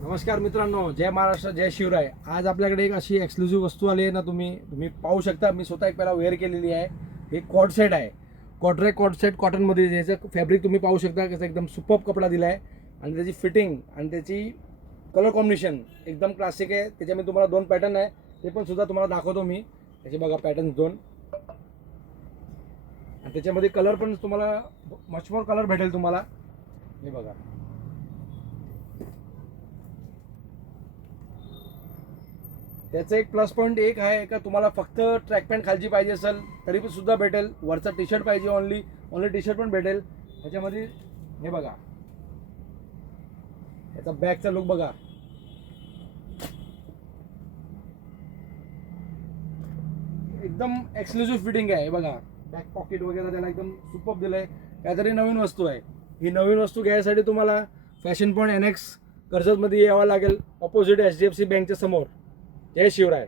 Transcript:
नमस्कार मित्रांनो, जय महाराष्ट्र, जय शिवराय. आज आपल्याकडे एक अशी एक्सक्लुझिव्ह वस्तू आली आहे ना. तुम्ही पाहू शकता. मी स्वतः एक पहिला वेअर केलेली आहे. हे कॉर्ड सेट आहे. कॉर्ड सेट कॉटनमध्ये. याचं फॅब्रिक तुम्ही पाहू शकता कसं एकदम सुपर्ब कपडा दिला आहे. आणि त्याची फिटिंग आणि त्याची कलर कॉम्बिनेशन एकदम क्लासिक आहे. त्याच्यामध्ये तुम्हाला दोन पॅटर्न आहे, ते पण सुद्धा तुम्हाला दाखवतो मी. त्याचे बघा पॅटर्न दोन, आणि त्याच्यामध्ये कलर पण तुम्हाला मच मोर कलर भेटेल तुम्हाला. हे बघा, त्याचं एक प्लस पॉईंट एक आहे का तुम्हाला फक्त ट्रॅक पॅन्ट खालची पाहिजे असेल तरी पण सुद्धा भेटेल. वरचा टी शर्ट पाहिजे ओनली टी शर्ट पण भेटेल त्याच्यामध्ये. हे बघा, याचा बॅकचा लुक बघा. एकदम एक्सक्लुझिव्ह फिटिंग आहे. हे बघा, बॅक पॉकेट वगैरे त्याला एकदम सुपर्ब दिलंय. काहीतरी नवीन वस्तू आहे. ही नवीन वस्तू घ्यायसाठी तुम्हाला फॅशन पॉईंट NX कर्जतमध्ये यावं लागेल, ऑपोजिट HDFC बँकच्या समोर. जय शिवराय.